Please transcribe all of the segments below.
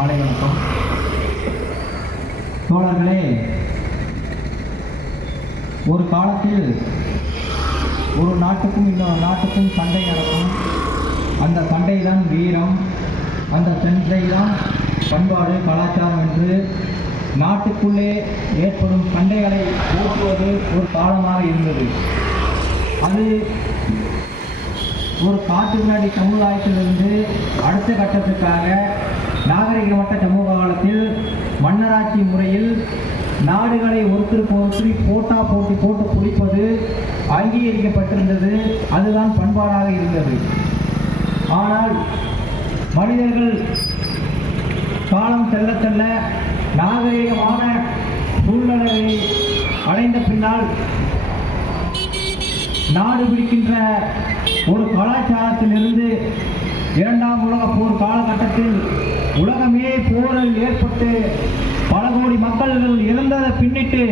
மாலை வணக்கம். தோழர்களே, ஒரு காலத்தில் ஒரு நாட்டுக்கும் இன்னொரு நாட்டுக்கும் சண்டை நடக்கும். அந்த சண்டை தான் வீரம், அந்த சண்டை தான் பண்பாடு, கலாச்சாரம் என்று நாட்டுக்குள்ளே ஏற்படும் சண்டைகளை போக்குவது ஒரு காலமாக இருந்தது. அது ஒரு காட்டுமிராண்டி சமுதாயத்திலிருந்து அடுத்த கட்டத்துக்காக நாகரிகமற்ற சமூக காலத்தில் மன்னராட்சி முறையில் நாடுகளை ஒருத்தருக்கு ஒருத்தர் போட்டி போட்டு பிடிப்பது அங்கீகரிக்கப்பட்டிருந்தது. அதுதான் பண்பாடாக இருந்தது. ஆனால் மனிதர்கள் காலம் செல்ல செல்ல நாகரிகமான சூழ்நிலையை அடைந்த பின்னால் நாடு பிடிக்கின்ற ஒரு கலாச்சாரத்திலிருந்து இரண்டாம் உலக போர் காலகட்டத்தில் உலகமே போரில் ஏற்பட்டு பல கோடி மக்கள்கள் இறந்ததை பின்னிட்டு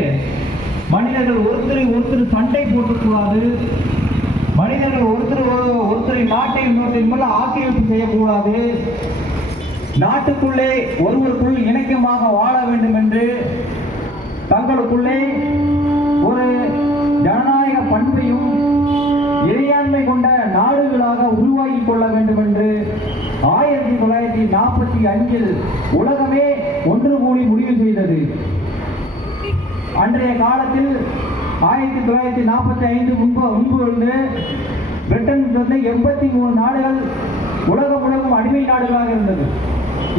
மனிதர்கள் ஒருத்தர் சண்டை போட்டக்கூடாது, மனிதர்கள் ஒருத்தரின் நாட்டை இன்னொருத்தரின் மேல ஆக்கிரமிப்பு செய்யக்கூடாது, நாட்டுக்குள்ளே ஒருவருக்குள் இணக்கமாக வாழ வேண்டும் என்று தங்களுக்குள்ளே ஒரு ஜனநாயக பண்பையும் இறையாண்மை கொண்ட நாடுகளாக உருவாக்கி கொள்ள வேண்டும் என்று 1945 உலகமே ஒன்று கூடி முடிவு செய்தது. அன்றைய காலத்தில் 1945 முன்பு வந்து பிரிட்டன் 83 நாடுகள் உலகம் அடிமை நாடுகளாக இருந்தது.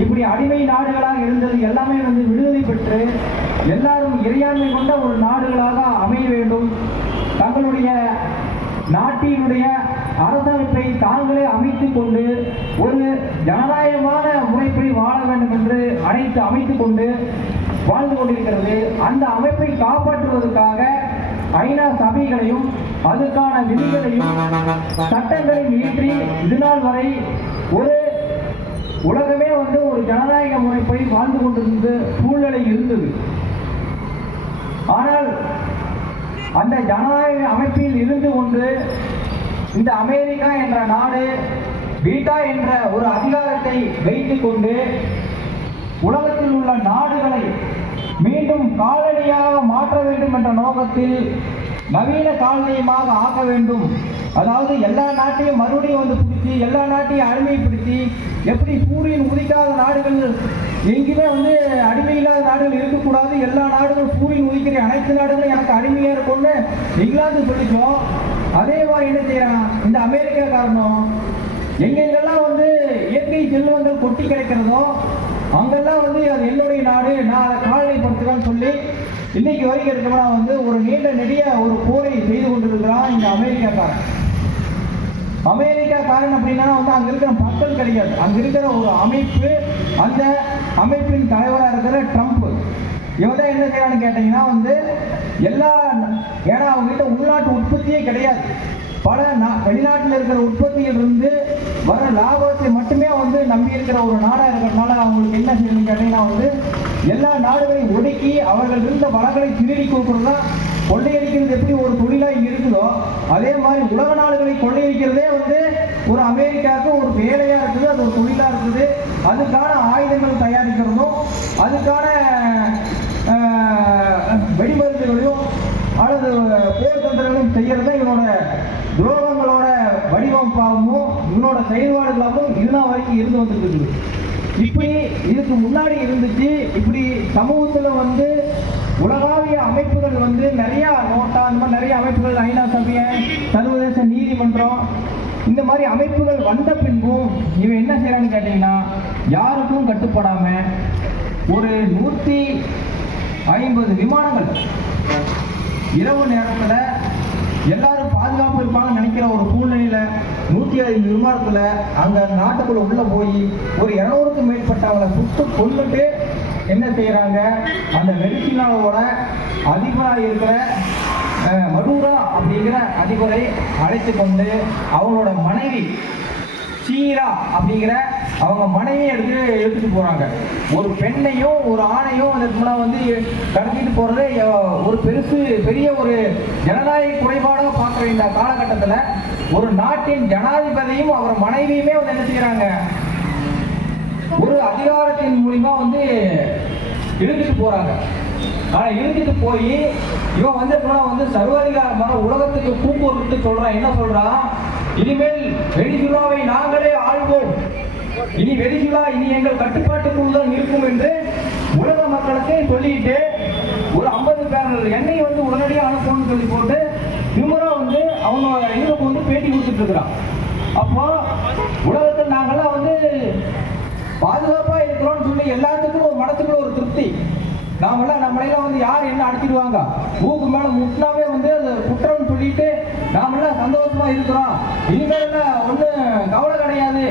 இப்படி அடிமை நாடுகளாக இருந்தது எல்லாமே வந்து விடுதலை பெற்று எல்லாரும் இறையாண்மை கொண்ட ஒரு நாடுகளாக அமைய வேண்டும், தங்களுடைய நாட்டினுடைய அரசமைப்பை தாங்களே அமைத்துக் கொண்டு ஒரு ஜனநாயகமான முறைப்படி வாழ வேண்டும் என்று அமைத்துக் கொண்டு வாழ்ந்து கொண்டிருக்கிறது. அந்த அமைப்பை காப்பாற்றுவதற்காக ஐநா சபைகளையும் அதுக்கான விதிகளையும் சட்டங்களையும் இயற்றி இதுநாள் வரை ஒரு உலகமே வந்து ஒரு ஜனநாயக முறைப்படி வாழ்ந்து கொண்டிருந்த சூழ்நிலை இருந்தது. ஆனால் அந்த ஜனநாயக அமைப்பில் இருந்து கொண்டு இந்த அமெரிக்கா என்ற நாடு பீட்டா என்ற ஒரு அதிகாரத்தை வைத்துக் கொண்டு உலகத்தில் உள்ள நாடுகளை மீண்டும் காலனியாக மாற்ற வேண்டும் என்ற நோக்கத்தில் நவீன காலனியமாக ஆக்க வேண்டும். அதாவது எல்லா நாட்டையும் மறுபடியும் வந்து பிடிச்சி எல்லா நாட்டையும் அடிமைப்படுத்தி, எப்படி சூரியன் உதிக்காத நாடுகள் எங்கேயுமே வந்து அடிமை இல்லாத நாடுகள் இருக்கக்கூடாது, எல்லா நாடுகளும் சூரியன் உதிக்கிற அனைத்து நாடுகளும் எனக்கு அடிமையாக இருக்கும்னு இங்கிலாந்து சொல்லிச்சோம். அதே மாதிரி என்ன செய்யறான் இந்த அமெரிக்கா காரணம், எங்கெங்கெல்லாம் வந்து இயற்கை செல்வங்கள் கொட்டி கிடைக்கிறதோ அங்கெல்லாம் வந்து அது என்னுடைய நாடு, நான் அதை காலனிப்படுத்துவேன்னு சொல்லி இன்னைக்கு வரைக்கும் இருக்கோம்னா வந்து ஒரு நீண்ட நெடிய ஒரு போரை செய்து கொண்டிருக்கிறான் இந்த அமெரிக்காக்காரன். அமெரிக்காக்காரன் அப்படின்னா வந்து அங்க இருக்கிற மக்கள் கிடையாது, அங்க இருக்கிற ஒரு அமைப்பு, அந்த அமைப்பின் தலைவராக இருக்கிற ட்ரம்ப். இவன் தான் என்ன செய்யறான்னு கேட்டீங்கன்னா வந்து ஏன்னா அவங்க கிட்ட உள்நாட்டு உற்பத்தியே கிடையாது, பல வெளிநாட்டில் இருக்கிற உற்பத்தியிலிருந்து வர லாபத்தை மட்டுமே வந்து நம்பி இருக்கிற ஒரு நாடாக இருக்கிறதுனால அவங்களுக்கு என்ன செய்யணும்னு கேட்டீங்கன்னா வந்து எல்லா நாடுகளையும் ஒடுக்கி அவர்கள் இருந்த வளங்களை திருடி கொடுக்குறதா, கொள்ளையடிக்கிறது எப்படி ஒரு தொழிலாக இங்கே இருக்குதோ அதே மாதிரி உலக நாடுகளை கொள்ளையடிக்கிறதே வந்து ஒரு அமெரிக்காவுக்கு ஒரு வேலையாக இருக்குது, அது ஒரு தொழிலாக இருக்குது. அதுக்கான ஆயுதங்கள் தயாரிக்கிறதும் அதுக்கான வெடிமருந்துகளையும் அல்லது போர் தந்திரங்களும் செய்யறத இவனோட துரோகங்களோட வடிவமைப்பாகவும் இவனோட செயல்பாடுகளாகவும் இதுதான் வரைக்கும் இருந்து வந்துருக்கு. இப்படி இதுக்கு முன்னாடி இருந்துச்சு. இப்படி சமூகத்தில் வந்து உலகாவிய அமைப்புகள் வந்து நிறைய நோட்டா அந்த மாதிரி நிறைய அமைப்புகள், ஐநா சபை, சர்வதேச நீதிமன்றம், இந்த மாதிரி அமைப்புகள் வந்த பின்பும் இவன் என்ன செய்யறான்னு கேட்டீங்கன்னா யாருக்கும் கட்டுப்படாம ஒரு 150 விமானங்கள் இரவு நேரத்தில் எல்லாரும் பாதுகாப்பு இருப்பாங்கன்னு நினைக்கிற ஒரு சூழ்நிலையில 150 விமானத்துல அங்க நாட்டுக்குள்ள உள்ள போய் ஒரு 200க்கும் மேற்பட்டவங்களை சுட்டு கொண்டுட்டு என்ன செய்யறாங்க, அந்த வெனிசுலாவோட அதிபராக இருக்கிற மடூரோ அப்படிங்கிற அதிபரை அழைத்து கொண்டு அவங்களோட மனைவி சீரா அப்படிங்கிற அவங்க மனைவியை எடுத்துட்டு போறாங்க. ஒரு பெண்ணையும் ஒரு ஆணையும் அதுக்கு முன்னாடி வந்து கடத்திட்டு போறது ஒரு பெரிய ஒரு ஜனநாயக குறைபாடாக பார்க்குற இந்த காலகட்டத்தில் ஒரு நாட்டின் ஜனாதிபதியும் அவர் மனைவியுமே வந்து என்ன செய்யறாங்க, ஒரு அதிகாரத்தின் மூலியமா வந்து இழுத்துட்டு போறாங்க. ஆனா இழுத்துட்டு போய் இவன் வந்து சர்வாதிகாரமான உலகத்துக்கு கூப்பிட்டு சொல்றான். என்ன சொல்றான்? இனிமேல் வெனிசுலாவை நாங்களே ஆள்வோம், இனி வெனிசுலா இனி எங்கள் கட்டுப்பாட்டுக்குள் தான் இருக்கும் என்று உலக மக்களுக்கே சொல்லிட்டு ஒரு 50 பேரல் எண்ணெய் வந்து உடனடியாக அனுப்பணும்னு சொல்லி போட்டு திமுறா வந்து அவங்க இதுக்கு வந்து பேட்டி கொடுத்துட்டு இருக்கிறான். அப்போ உலகத்தில் நாங்கள்லாம் வந்து பாதுகாப்பா இருக்கிறோம்னு சொல்லி எல்லாத்துக்கும் ஒரு மனசுக்குள்ள ஒரு திருப்தி. நம்மளெல்லாம் வந்து யார் என்ன அடிச்சிடுவாங்க, மூக்கு மேல முட்டினாவே வந்து அது குற்றம்னு சொல்லிட்டு நாமெல்லாம் சந்தோஷமா இருக்கிறோம், இனிமேல் ஒண்ணு கவலை கிடையாது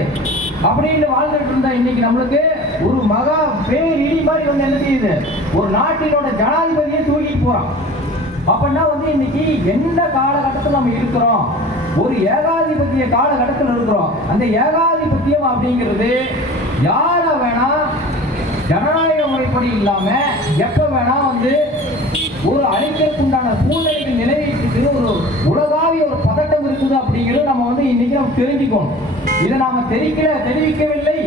அப்படின்னு வாழ்ந்துட்டு இருந்தா இன்னைக்கு நம்மளுக்கு ஒரு மகா பேர் இடி மாதிரி வந்து என்ன செய்யுது, ஒரு நாட்டினோட ஜனாதிபதியை தூக்கிட்டு போறான். அப்படின்னா வந்து இன்னைக்கு எந்த காலகட்டத்தில் நம்ம இருக்கிறோம், ஒரு ஏகாதிபத்திய காலகட்டத்தில் இருக்கிறோம். அந்த ஏகாதிபத்தியம் அப்படிங்கிறது யார வேணா ஜனநாயக முறைப்படி இல்லாம எப்ப வேணா வந்து ஒரு அழிக்கிறதுக்குண்டான சூழ்நிலைக்கு நிலைவிட்டு ஒரு உலகாவிய ஒரு பதட்டம் இருக்குது அப்படிங்கிறது நம்ம வந்து இன்னைக்கு நம்ம தெரிஞ்சுக்கணும். இதை நாம தெரிவிக்கவில்லை,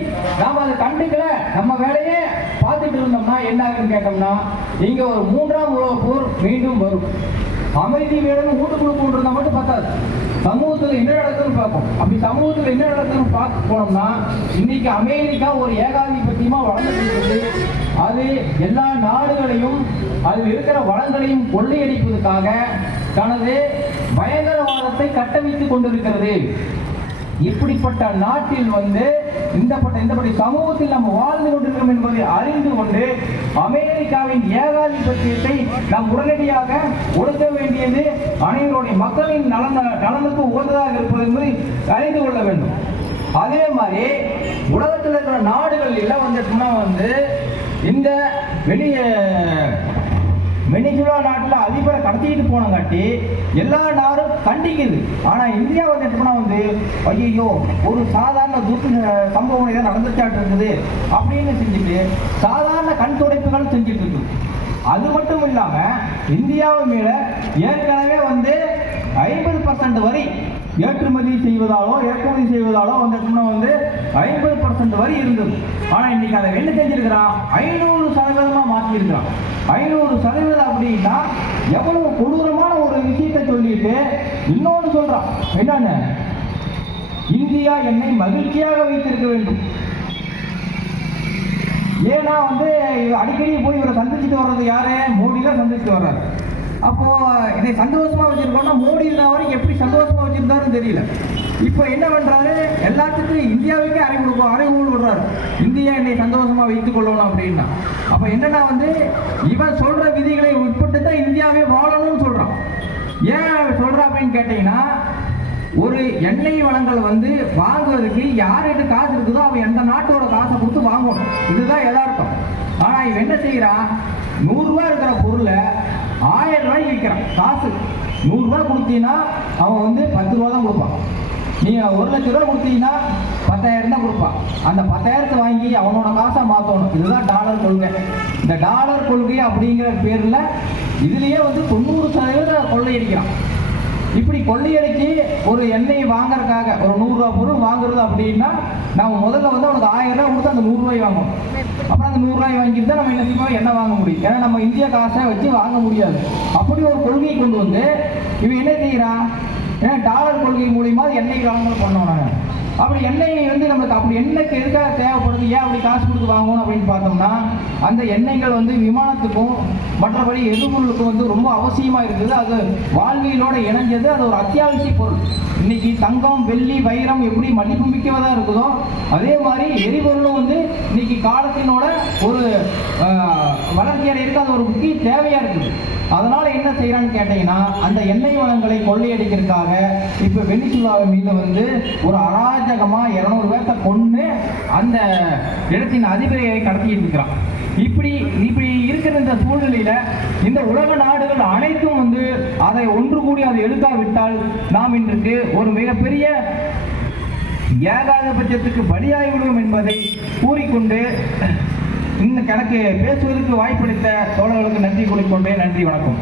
நாம அதை கண்டுக்கல, நம்ம வேலையே பார்த்துட்டு இருந்தோம்னா என்ன ஆகுன்னு கேட்டோம்னா இங்க ஒரு 3ஆம் உலக போர் மீண்டும் வரும். அமைதி வேணும்னு வீட்டுக்குள்ள கொண்டிருந்தா மட்டும் பார்த்தாது, சமூகத்தில் என்ன நடக்குதுன்னு பார்ப்போம். அப்படி சமூகத்தில் என்ன நடக்குதுன்னு பார்க்க போனோம்னா இன்னைக்கு அமெரிக்கா ஒரு ஏகாதிபத்தியமா வளர்ந்துட்டு, அது எல்லா நாடுகளையும் அதில் இருக்கிற வளங்களையும் கொள்ளையடிப்பதற்காக தனது பயங்கரவாதத்தை கட்டமைத்துக் கொண்டிருக்கிறது. இப்படிப்பட்ட நாட்டில் வந்து இந்தப்பட்ட சமூகத்தில் நம்ம வாழ்ந்து கொண்டிருக்கிறோம் என்பதை அறிந்து கொண்டு அமெரிக்காவின் ஏகாதிபத்தியத்தை நாம் உடனடியாக ஒடுக்க வேண்டியது அனைவருடைய மக்களின் நலனுக்கு உகந்ததாக இருப்பது என்பதை அறிந்து கொள்ள வேண்டும். அதே மாதிரி உலகத்தில் இருக்கிற நாடுகள் எல்லாம் வந்து இந்த வெனிசுலா நாட்டில் அதிபரை கடத்திட்டு போனங்காட்டி எல்லா நாடும் கண்டிக்குது. ஆனா இந்தியா வந்து ஐயோ ஒரு சாதாரண சம்பவம் ஏதாவது நடந்துச்சாட்டு இருக்குது அப்படின்னு செஞ்சுட்டு சாதாரண கண் துடைப்புகள் செஞ்சுட்டு இருக்கு. அது மட்டும் இல்லாம இந்தியாவை மேல ஏற்கனவே வந்து 50% வரி ஏற்றுமதி செய்வதாலோ இறக்குமதி செய்வதாலோ வந்து 50% வரி இருந்தது. ஆனா இன்னைக்கு அதை என்ன செஞ்சிருக்கிறான், 500% மாற்றி இருக்கிறான். 500% அப்படின்னா எவ்வளவு கொடூரமான ஒரு விஷயத்தை சொல்லிட்டு இன்னொன்று சொல்றான். என்னன்னு, இந்தியா என்னை மகிழ்ச்சியாக வைத்திருக்க வேண்டும். ஏன்னா வந்து அடிக்கடி போய் இவரை சந்திச்சுட்டு வர்றது யாரு, மோடி தான் சந்திச்சுட்டு வர்றாரு. அப்போ என்னை சந்தோஷமா வச்சிருக்கோம்னா மோடி இருந்த வரைக்கும் எப்படி சந்தோஷமா வச்சிருந்தாருன்னு தெரியல. இப்போ என்ன பண்றாரு, எல்லாத்துக்கும் இந்தியாவுக்கே அறிவுறுத்தல் விடுறாரு, இந்தியா என்னை சந்தோஷமா வைத்துக் கொள்ளணும் அப்படின்னா. அப்ப என்னன்னா வந்து இவன் சொல்ற விதிகளை உட்பட்டு தான் இந்தியாவே வாழணும்னு சொல்றான். ஏன் சொல்றான் அப்படின்னு கேட்டீங்கன்னா, ஒரு எண்ணெய் வளங்கள் வந்து வாங்குவதற்கு யார்கிட்ட காசு இருக்குதோ அவன் எந்த நாட்டோட காசை கொடுத்து வாங்கணும், இதுதான் யதார்த்தம். ஆனா இவன் என்ன செய்யறான், 100 ரூபாய் இருக்கிற பொருளை 1000 ரூபாய்க்கு விற்கிறான். காசு 100 ரூபாய் கொடுத்தீங்கன்னா அவன் வந்து 10 ரூபா தான் கொடுப்பான். நீங்க 1 லட்சம் ரூபாய் கொடுத்தீங்கன்னா 10,000 தான் கொடுப்பான். அந்த 10,000 வாங்கி அவனோட காசை மாற்றணும். இதுதான் டாலர் கொள்கை. இந்த டாலர் கொள்கை அப்படிங்கிற பேர்ல இதுலயே வந்து 90% கொள்ளையடிக்கிறான். இப்படி கொள்ளையடிச்சு ஒரு எண்ணெய் வாங்கறதுக்காக ஒரு 100 ரூபாய் பொருள் வாங்குறது அப்படின்னா நம்ம முதல்ல வந்து அவனுக்கு 1000 ரூபாய் கொடுத்து அந்த 100 ரூபாய் வாங்கணும். அப்புறம் அந்த 100 ரூபாய் வாங்கிட்டு தான் நம்ம என்ன செய்வோம், எண்ணெய் வாங்க முடியும். ஏன்னா நம்ம இந்திய காசை வச்சு வாங்க முடியாது. அப்படி ஒரு கொள்கையை கொண்டு வந்து இவன் என்ன செய்யறான், ஏன்னா டாலர் கொள்கை மூலியமா எண்ணெய் வாங்கல் பண்ணோம். நாங்கள் அப்படி எண்ணெய் வந்து நமக்கு அப்படி எண்ணெய்க்கு எதுக்காக தேவைப்படுது, ஏன் அப்படி காசு கொடுத்து வாங்கணும் அப்படின்னு பார்த்தோம்னா, அந்த எண்ணெய்கள் வந்து விமானத்துக்கும் மற்றபடி எரிபொருளுக்கும் வந்து ரொம்ப அவசியமா இருக்குது. அது வாழ்வியலோட இணைஞ்சது, அது ஒரு அத்தியாவசிய பொருள். இன்னைக்கு தங்கம் வெள்ளி வைரம் எப்படி மதிப்பு மிக்கவதா இருக்குதோ அதே மாதிரி எரிபொருளும் வந்து இன்னைக்கு காலத்தினோட ஒரு வளர்ச்சி அடையிருக்கு, அது ஒரு முக்கிய தேவையா இருக்குது. அதனால என்ன செய்யறான்னு கேட்டீங்கன்னா, அந்த எண்ணெய் வளங்களை கொள்ளையடிக்கிறதுக்காக இப்ப வெனிசுலாவை மீது வந்து ஒரு அராஜகமா 200 பேர்த்த கொண்டு அந்த இடத்தின் அதிபரை கடத்திட்டு இருக்கிறான். இப்படி இருக்கிற இந்த சூழ்நிலையில இந்த உலக நாடுகள் அனைத்தும் வந்து அதை ஒன்று கூடி அதை எடுக்காவிட்டால் நாம் இன்றைக்கு ஒரு மிகப்பெரிய ஏகாதிபத்தியத்துக்கு பலியாகிவிடும் என்பதை கூறிக்கொண்டு இந்த கணக்கு பேசுவதற்கு வாய்ப்பளித்த தோழர்களுக்கு நன்றி கூறிக்கொண்டே நன்றி, வணக்கம்.